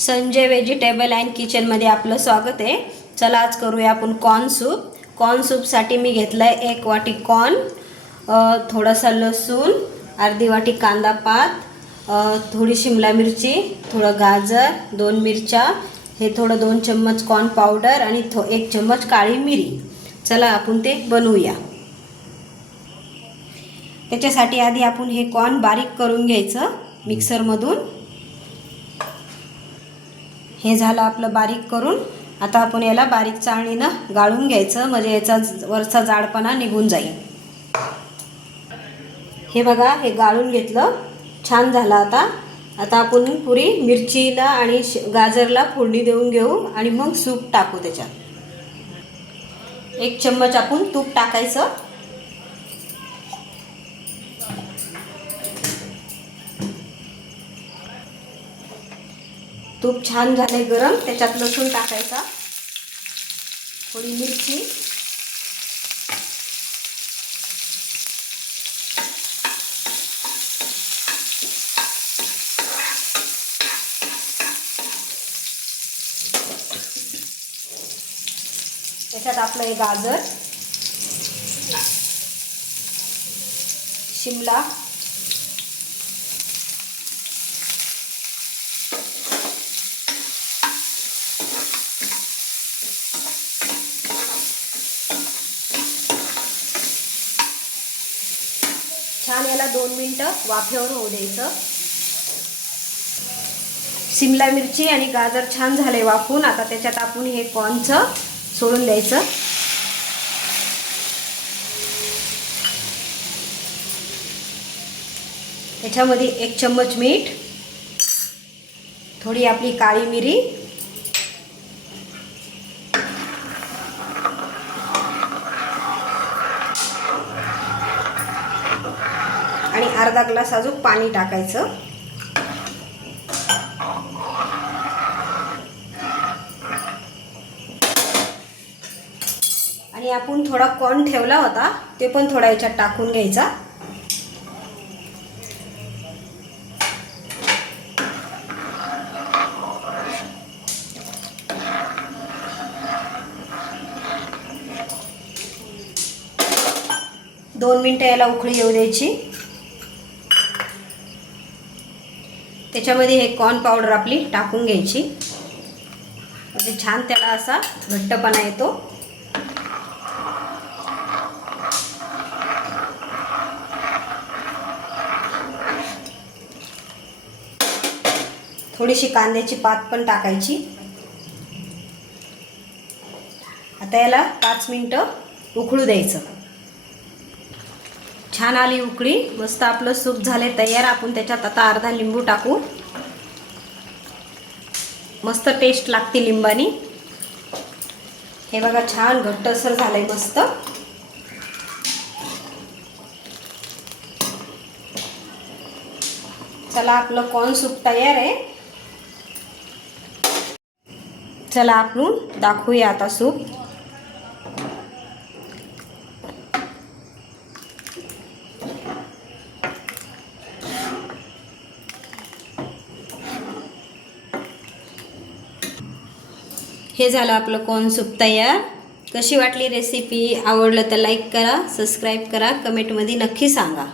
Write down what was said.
Sanjay vegetable and किचनमध्ये आपलं स्वागत आहे। चला आज करूया आपण कॉर्न सूप। कॉर्न सूपसाठी मी घेतला आहे 1 वाटी कॉर्न, थोडासा लसूण, अर्धी वाटी कांदा पात, थोडी शिमला मिरची, थोडं गाजर, 2 मिरच्या, हे थोडं 2 चम्मच कॉर्न पावडर आणि 1 चम्मच काळी मिरी। चला आपण ते बनवूया। त्याच्यासाठी आधी आपण हे कॉर्न बारीक करून घ्यायचं मिक्सरमधून। हे झालं आपलं बारीक करून। आता आपण याला बारीक चाळणीनं गाळून घ्यायचं, म्हणजे याचा वरचा जाडपणा निघून जाईल। हे बघा, हे गाळून घेतलं, छान झालं। आता आपण पुरी मिरचीला आणि गाजरला फोडणी देऊन घेऊ आणि मग सूप टाकू। त्याच्यात 1 चम्मच आपण तूप टाकायचं। तूप छान झाले गरम, त्याच्यात लसूण टाकायचा, थोडी मिरची, त्याच्यात आपलं हे गाजर, शिमला, छान याला 2 मिनिटं वाफेवर होऊ द्यायचं। शिमला मिरची आणि गाजर छान झाले वाफून। आता त्याच्यात आपण हे कॉर्नचं सोडून द्यायचं। त्याच्यामध्ये 1 चम्मच मीठ, थोडी आपली काळी मिरी, आणि अर्धा ग्लास अजून पाणी टाकायचं। आणि आपण थोडा कॉर्न ठेवला होता, ते पण थोडा याच्यात टाकून घ्यायचा। दोन मिनिटं याला उकळी येऊ द्यायची। त्याच्यामध्ये हे कॉर्न पावडर आपली टाकून घ्यायची, म्हणजे छान त्याला असा घट्टपणा येतो। थोडीशी कांद्याची पात पण टाकायची। आता याला 5 मिनिटं उकळू द्यायचं। छान आली उकळी, मस्त आपलं सूप झाले तयार। आपण त्याच्यात आता अर्धा लिंबू टाकू, मस्त टेस्ट लागते लिंबानी। हे बघा, छान घट्टसर झालंय मस्त। चला आपलं कॉर्न सूप तयार आहे। चला आपण दाखवूया आता सूप। हे झालं आपलं कॉर्न सूप तयार। कशी वाटली रेसिपी? आवडलं तर लाईक करा, सबस्क्राईब करा, कमेंटमध्ये नक्की सांगा।